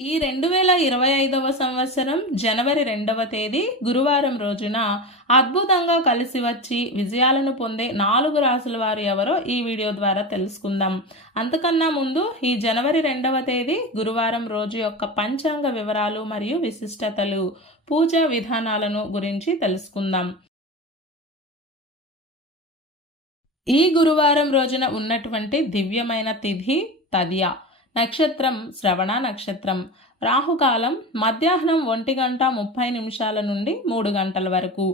ఈ 2025వ సంవత్సరం జనవరి 2వ తేదీ గురువారం రోజున అద్భుతంగా కలిసి వచ్చి విజయాలను పొందే 4 రాసుల వారు ఎవరో ఈ వీడియో ద్వారా తెలుసుకుందాం. అంతకన్నా ముందు ఈ జనవరి 2వ తేదీ గురువారం రోజు యొక్క పంచాంగ వివరాలు మరియు విశిష్టతలు, పూజా విధానాలను గురించి తెలుసుకుందాం. ఈ గురువారం రోజున ఉన్నటువంటి దివ్యమైన తిథి తదియ, నక్షత్రం శ్రవణ నక్షత్రం, రాహుకాలం మధ్యాహ్నం 1:30 నుండి 3 గంటల వరకు,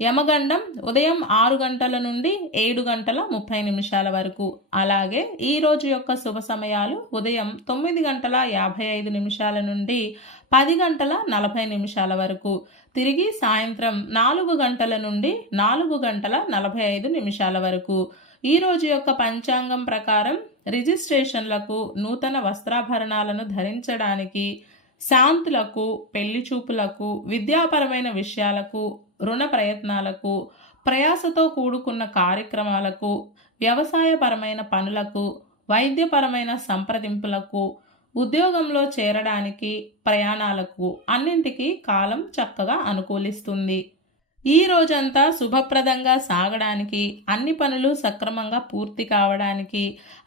యమగండం ఉదయం 6 గంటల నుండి 7:30 వరకు. అలాగే ఈ రోజు యొక్క శుభ సమయాలు ఉదయం 9:55 నుండి 10:40 వరకు, తిరిగి సాయంత్రం 4 గంటల నుండి 4:45 వరకు. ఈ రోజు యొక్క పంచాంగం ప్రకారం రిజిస్ట్రేషన్లకు, నూతన వస్త్రాభరణాలను ధరించడానికి, శాంతులకు, పెళ్లి చూపులకు, విద్యాపరమైన విషయాలకు, రుణ ప్రయత్నాలకు, ప్రయాసతో కూడుకున్న కార్యక్రమాలకు, వ్యవసాయపరమైన పనులకు, వైద్యపరమైన సంప్రదింపులకు, ఉద్యోగంలో చేరడానికి, ప్రయాణాలకు అన్నింటికీ కాలం చక్కగా అనుకూలిస్తుంది. ఈ రోజంతా శుభప్రదంగా సాగడానికి, అన్ని పనులు సక్రమంగా పూర్తి కావడానికి,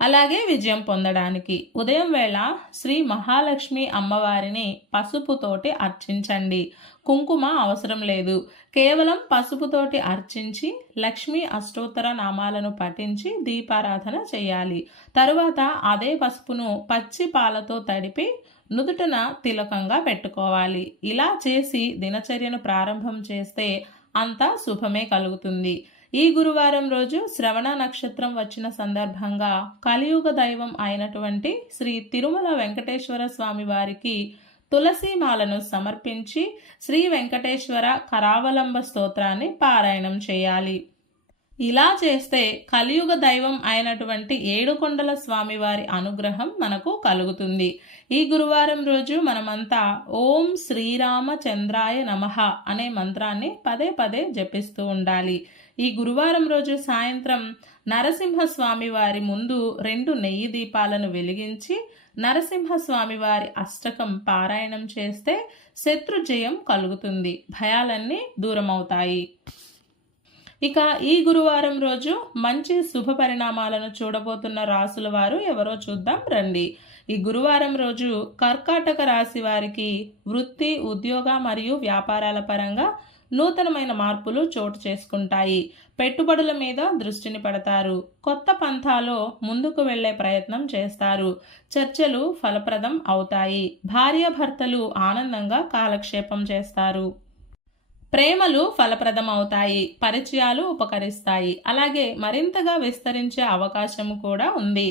అలాగే విజయం పొందడానికి ఉదయం వేళ శ్రీ మహాలక్ష్మి అమ్మవారిని పసుపుతోటి అర్చించండి. కుంకుమ అవసరం లేదు. కేవలం పసుపుతోటి అర్చించి లక్ష్మీ అష్టోత్తర నామాలను పఠించి దీపారాధన చేయాలి. తరువాత అదే పసుపును పచ్చి పాలతో తడిపి నుదుటన తిలకంగా పెట్టుకోవాలి. ఇలా చేసి దినచర్యను ప్రారంభం చేస్తే అంతా శుభమే కలుగుతుంది. ఈ గురువారం రోజు శ్రవణ నక్షత్రం వచ్చిన సందర్భంగా కలియుగ దైవం అయినటువంటి శ్రీ తిరుమల వెంకటేశ్వర స్వామి వారికి తులసీమాలను సమర్పించి శ్రీ వెంకటేశ్వర కరావలంబ స్తోత్రాన్ని పారాయణం చేయాలి. ఇలా చేస్తే కలియుగ దైవం అయినటువంటి ఏడుకొండల స్వామివారి అనుగ్రహం మనకు కలుగుతుంది. ఈ గురువారం రోజు మనమంతా ఓం శ్రీరామచంద్రాయ నమః అనే మంత్రాన్ని పదే పదే జపిస్తూ ఉండాలి. ఈ గురువారం రోజు సాయంత్రం నరసింహస్వామి వారి ముందు 2 నెయ్యి దీపాలను వెలిగించి నరసింహస్వామి వారి అష్టకం పారాయణం చేస్తే శత్రుజయం కలుగుతుంది, భయాలన్నీ దూరమవుతాయి. ఇక ఈ గురువారం రోజు మంచి శుభ పరిణామాలను చూడబోతున్న రాసుల వారు ఎవరో చూద్దాం రండి. ఈ గురువారం రోజు కర్కాటక రాశి వారికి వృత్తి, ఉద్యోగ మరియు వ్యాపారాల పరంగా నూతనమైన మార్పులు చోటు చేసుకుంటాయి. పెట్టుబడుల మీద దృష్టిని పెడతారు. కొత్త పంథాలో ముందుకు వెళ్లే ప్రయత్నం చేస్తారు. చర్చలు ఫలప్రదం అవుతాయి. భార్యాభర్తలు ఆనందంగా కాలక్షేపం చేస్తారు. ప్రేమలు ఫలప్రదం అవుతాయి. పరిచయాలు ఉపకరిస్తాయి. అలాగే మరింతగా విస్తరించే అవకాశం కూడా ఉంది.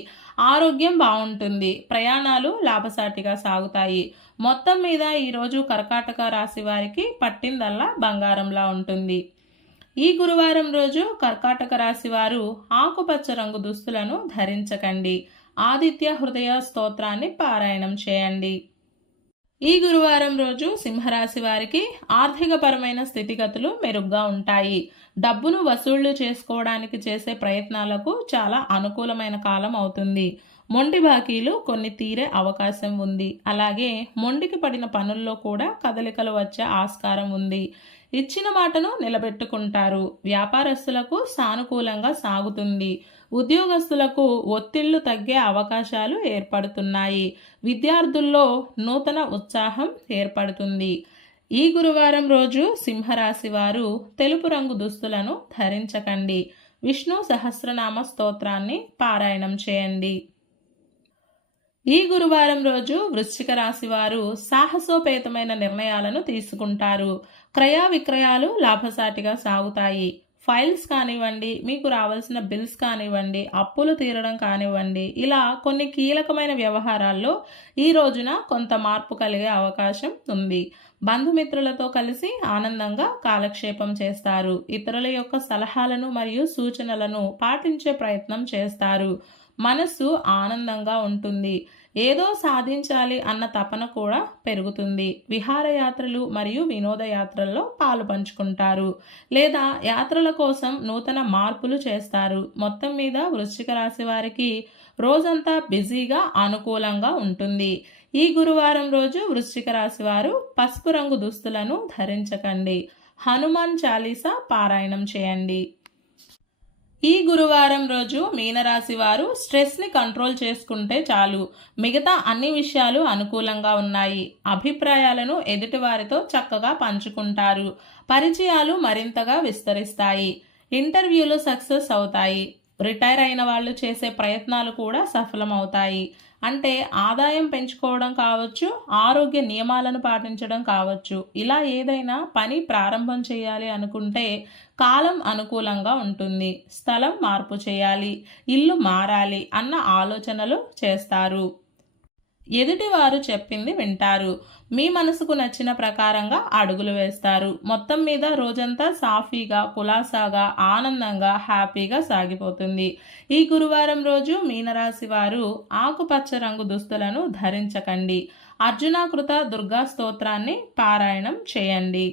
ఆరోగ్యం బాగుంటుంది. ప్రయాణాలు లాభసాటిగా సాగుతాయి. మొత్తం మీద ఈరోజు కర్కాటక రాశి వారికి పట్టిందల్లా బంగారంలా ఉంటుంది. ఈ గురువారం రోజు కర్కాటక రాశి వారు ఆకుపచ్చ రంగు దుస్తులను ధరించకండి. ఆదిత్య హృదయ స్తోత్రాన్ని పారాయణం చేయండి. ఈ గురువారం రోజు సింహరాశి వారికి ఆర్థికపరమైన స్థితిగతులు మెరుగ్గా ఉంటాయి. డబ్బును వసూళ్లు చేసుకోవడానికి చేసే ప్రయత్నాలకు చాలా అనుకూలమైన కాలం అవుతుంది. మొండి బాకీలు కొన్ని తీరే అవకాశం ఉంది. అలాగే మొండికి పడిన పనుల్లో కూడా కదలికలు వచ్చే ఆస్కారం ఉంది. ఇచ్చిన మాటను నిలబెట్టుకుంటారు. వ్యాపారస్తులకు సానుకూలంగా సాగుతుంది. ఉద్యోగస్తులకు ఒత్తిళ్లు తగ్గే అవకాశాలు ఏర్పడుతున్నాయి. విద్యార్థుల్లో నూతన ఉత్సాహం ఏర్పడుతుంది. ఈ గురువారం రోజు సింహరాశి వారు తెలుపు రంగు దుస్తులను ధరించకండి. విష్ణు సహస్రనామ స్తోత్రాన్ని పారాయణం చేయండి. ఈ గురువారం రోజు వృశ్చిక రాశి వారు సాహసోపేతమైన నిర్ణయాలను తీసుకుంటారు. క్రయ విక్రయాలు లాభసాటిగా సాగుతాయి. ఫైల్స్ కానివ్వండి, మీకు రావాల్సిన బిల్స్ కానివ్వండి, అప్పులు తీరడం కానివ్వండి, ఇలా కొన్ని కీలకమైన వ్యవహారాల్లో ఈ రోజున కొంత మార్పు కలిగే అవకాశం ఉంది. బంధుమిత్రులతో కలిసి ఆనందంగా కాలక్షేపం చేస్తారు. ఇతరుల యొక్క సలహాలను మరియు సూచనలను పాటించే ప్రయత్నం చేస్తారు. మనస్సు ఆనందంగా ఉంటుంది. ఏదో సాధించాలి అన్న తపన కూడా పెరుగుతుంది. విహారయాత్రలు మరియు వినోదయాత్రల్లో పాలు పంచుకుంటారు లేదా యాత్రల కోసం నూతన మార్పులు చేస్తారు. మొత్తం మీద వృశ్చిక రాశి వారికి రోజంతా బిజీగా అనుకూలంగా ఉంటుంది. ఈ గురువారం రోజు వృశ్చిక రాశి వారు పసుపు రంగు దుస్తులను ధరించకండి. హనుమాన్ చాలీసా పారాయణం చేయండి. ఈ గురువారం రోజు మీనరాశి వారు స్ట్రెస్ని కంట్రోల్ చేసుకుంటే చాలు. మిగతా అన్ని విషయాలు అనుకూలంగా ఉన్నాయి. అభిప్రాయాలను ఎదుటివారితో చక్కగా పంచుకుంటారు. పరిచయాలు మరింతగా విస్తరిస్తాయి. ఇంటర్వ్యూలు సక్సెస్ అవుతాయి. రిటైర్ అయిన వాళ్ళు చేసే ప్రయత్నాలు కూడా సఫలమవుతాయి. అంటే ఆదాయం పెంచుకోవడం కావచ్చు, ఆరోగ్య నియమాలను పాటించడం కావచ్చు. ఇలా ఏదైనా పని ప్రారంభం చేయాలి అనుకుంటే కాలం అనుకూలంగా ఉంటుంది. స్థలం మార్పు చేయాలి, ఇల్లు మారాలి అన్న ఆలోచనలు చేస్తారు. ఎదుటివారు చెప్పింది వింటారు. మీ మనసుకు నచ్చిన ప్రకారంగా అడుగులు వేస్తారు. మొత్తం మీద రోజంతా సాఫీగా, కులాసాగా, ఆనందంగా, హ్యాపీగా సాగిపోతుంది. ఈ గురువారం రోజు మీనరాశి వారు ఆకుపచ్చ రంగు దుస్తులను ధరించకండి. అర్జునాకృత దుర్గా స్తోత్రాన్ని పారాయణం చేయండి.